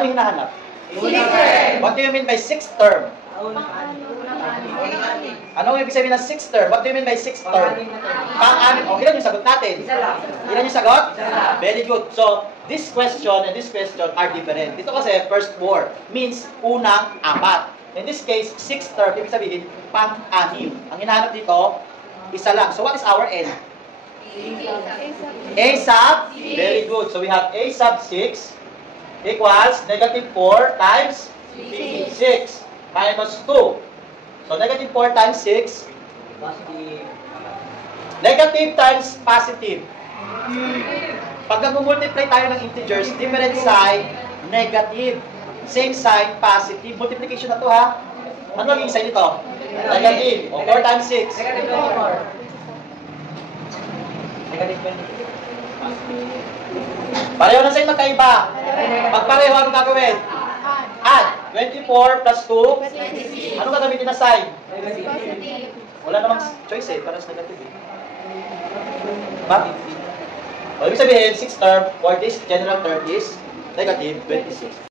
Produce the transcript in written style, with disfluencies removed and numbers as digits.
Ano hinahanap? What do you mean by sixth term? Ano yung ibig sabihin ng sixth term? What do you mean by sixth term? Pang-anim. O, ilan yung sagot natin? Ilan yung sagot? Very good. So, this question and this question are different. Dito kasi, first four means unang apat. In this case, sixth term, ibig sabihin, pang-anim. Ang hinahanap dito, isa lang. So, what is our N? A sub? Very good. So, we have A sub 6 equals negative 4 times 6 minus 2. So, negative 4 times 6. Negative times positive. Pag nag-multiply tayo ng integers, different sign, negative. Same sign, positive. Multiplication na to, ha? Ano ang sign nito? Negative. O, 4 times 6. Negative 20. Pareho na sign magkaiba. Pag pareho, ano gagawin? Add. 24 plus 2. Ano gagamitin na sign? Wala namang choice eh. Parang negative eh. Diba? O, ibig sabihin, 6th term for this general term is negative 26.